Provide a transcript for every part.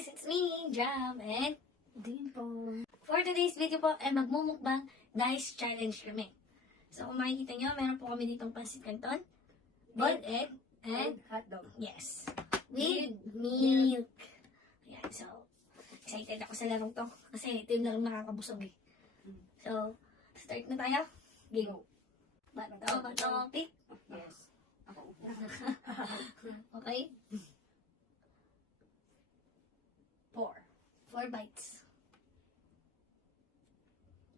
guys! It's me, Jam, and Dean po. For today's video po, ay magmumukbang guys challenge kami. So, kung makikita nyo, meron po kami ditong pancit canton, boiled egg, and hotdog. yes, with milk. Ayan, so, excited ako sa larong to. Kasi ito yung larong nakakabusog eh. So, start na tayo. Game. Bato, pick. Yes. Ako una. Okay? 4 bites.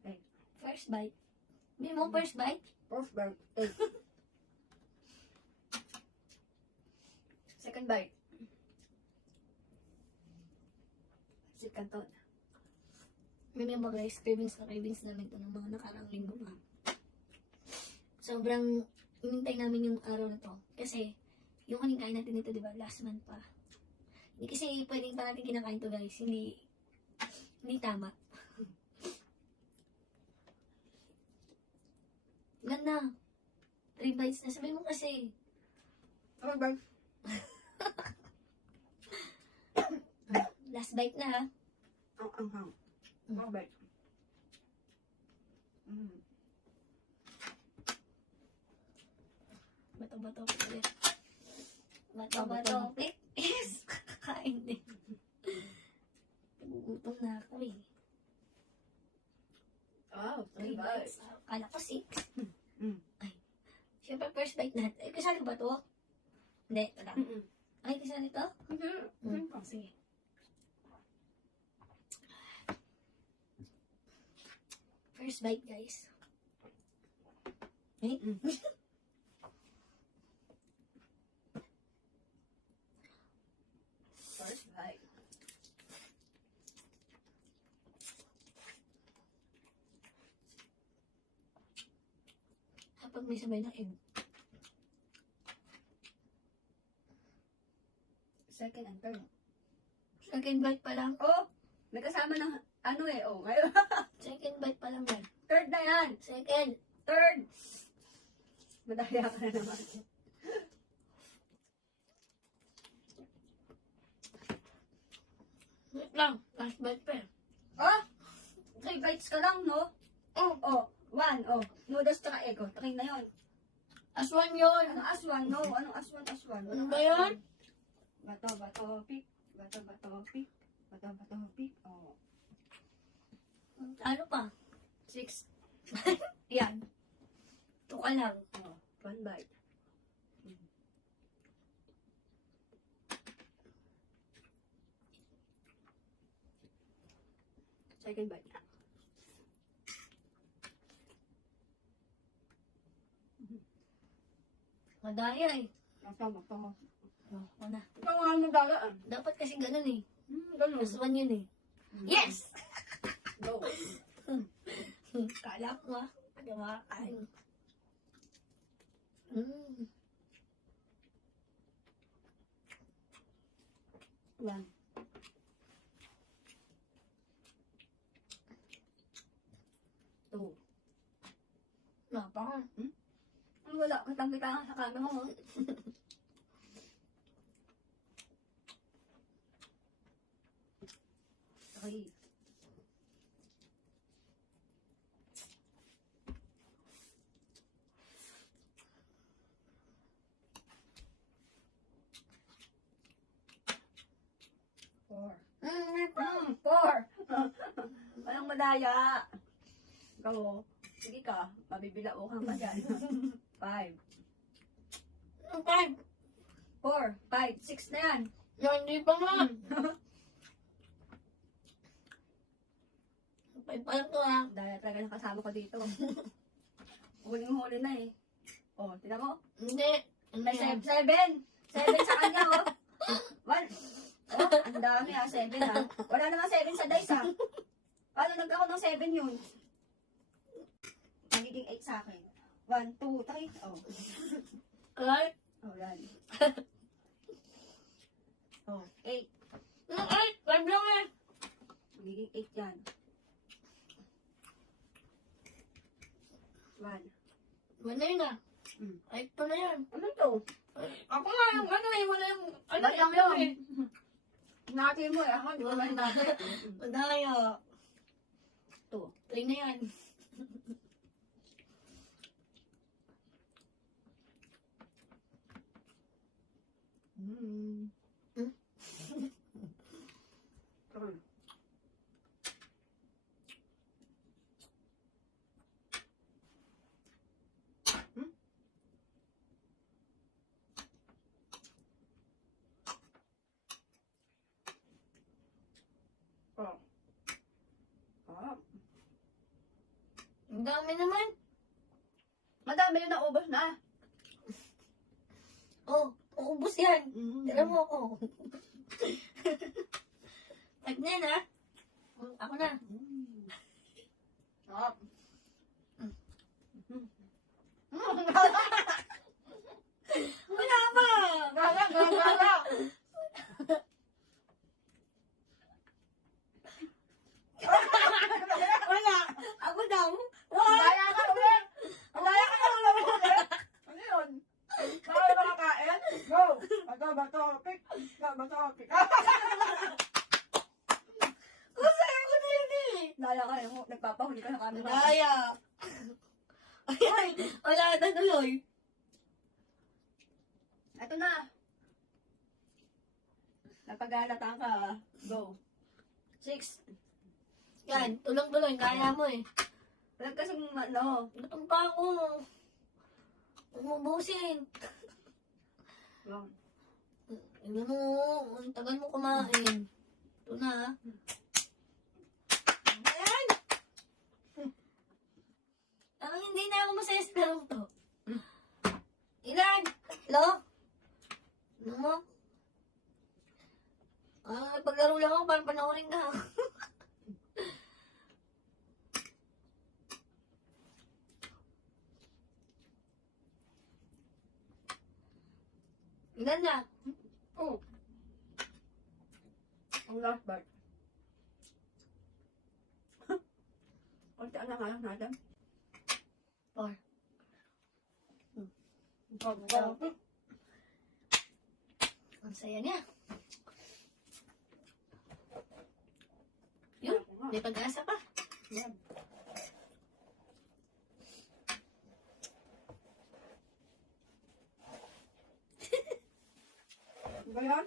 Egg. First bite. Hindi mo first bite? First bite. Egg. Second bite. Pancit canton. May mga guys, cravings namin ito ng mga nakarang linggo pa. Sobrang inintay namin yung araw na to. Kasi, yung huling kain natin ito, di ba, last month pa. Hindi kasi pwedeng pa natin kinakain to guys. Hindi tama. Ganda. 3 bites na. Sabihin mo kasi. Third bite. Last bite na ha. Ang hang. Third bite. Bato-bato ulit. Bato-bato ulit. Yes! Kakain din. Nagugutom na ako eh. Wow, 3 3 bites. bites. Kala ko 6. Mm. Ay. Siyempre first bite natin. Ay, kasali ba to? Hindi, ito lang. Ay, kasali to? Sige. First bite, guys. Eh? First bite. Kapag may sabay ng egg. Second and third. Second bite pa lang. Oh! Nagkasama ng ano eh. Oh, ngayon. Second bite pa lang yan. Third na yan. Second. Third. Madaya ka na naman. Wait lang. Last bite pa eh. Oh! 3 bites ka lang, no? Oh, oh. 1, oh. Noodles tsaka egg, oh. 3 na yun. Aswan yun. Anong aswan? No, anong aswan? Ano ba yun? Bato, pick. Bato, pick. Bato, pick. Oh. Ano pa? 6. Yan. Ito ka lang. Oh, 1 bite. Second bite. Madaya eh. Tama. Oh, una. Ikaw nga ang magagaan. Dapat kasi ganun eh. Ganun. Aswan yun eh. Yes! Go. Kala ko ah. Ano makakain. One. Two. Napaka. Ano wala? Kitang-kita nga sa kano mo. Three. Four. 4. Walang madaya. Ikaw, sige ka. Mabibilauhan ka dyan. 5. Ang 5. 4, 5, 6 na yan. Yan, hindi pa nga. 5 pa lang to ah. Dahil talaga nakasama ko dito. Huling-huli na eh. Oh, tignan mo. Hindi. May 7. 7 sa kanya oh. 1. Oh, ang dami ah, 7 ah. Wala naman 7 sa dice ah. Paano nagkaroon ng 7 yun? Magiging 8 sa akin. 1, 2, 3. Oh. Ay. Oh, yan. Oh, 8. Ay, 5 lang eh. Magiging 8 yan. 1. Wala yun ah. Ay, ito na yan. Ano to? Ay, ako nga yung ano eh, wala yung... Ano Ba't lang yung yun? eh. Nati mo eh. Ako, di ko naman nati. Madaya. Ito. Try na yan. Mm. Hmm? Ito. Oh. Ah. Ang dami naman. Madami yung naubos na. Oh, uubos yan. Mm. Tira mo ako. Tag na yan, ha? Ako na. Mm. Sarap. Mm. Mm. Wala pa! Gala, gala, gala. Wala! Ako daw. Daya ka ulit. Daya ka ulit. Ano yun? Bawal ba kakain? Go. Bato, bato, pick. Bato, pick. Masaya ko na yun eh. Daya ka yung nagpapahuli ka ng camera. Madaya. Ay, wala na tuloy. Ito na. Napagalataan ka. Go. 6. Yan, tulang-tuloy. Kaya mo eh. Walang kasing ano. Gutom pa ako. Umubusin. Go. Tignan mo, ang tagal mo kumain. Ito na, ha? Ayan! Parang hindi na ako masaya sa larong to. Ilan? Hello? Ano mo? Paglaro lang ako, parang panoorin ka. Ilan na? Oh. Ang last bite. Kunti na nga lang natin. 4. Go. Ang saya niya. Yun, may pag-asa pa. Yan. Ba yan?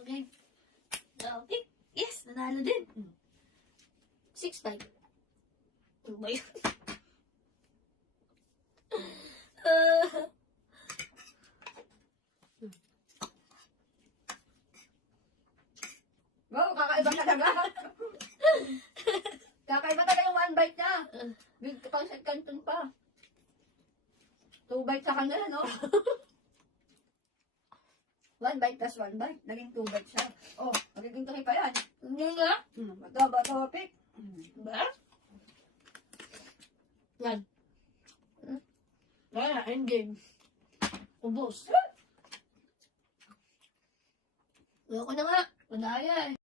Okay. Okay. Yes, nanalo din. 6-5. Ano ba yun? Go, kakaiba talaga. Kakaiba talaga yung one bite niya. Big pang sa kanton pa. 2 bites sa kanya, no? 1 bite plus 1 bite. Naging 2 bites siya. Oh, magiging 3 pa yan. Hindi nga. Bato, bato, pick. Ba? Yan. Kaya, endgame. Ubus. Ayoko na nga. Madaya eh.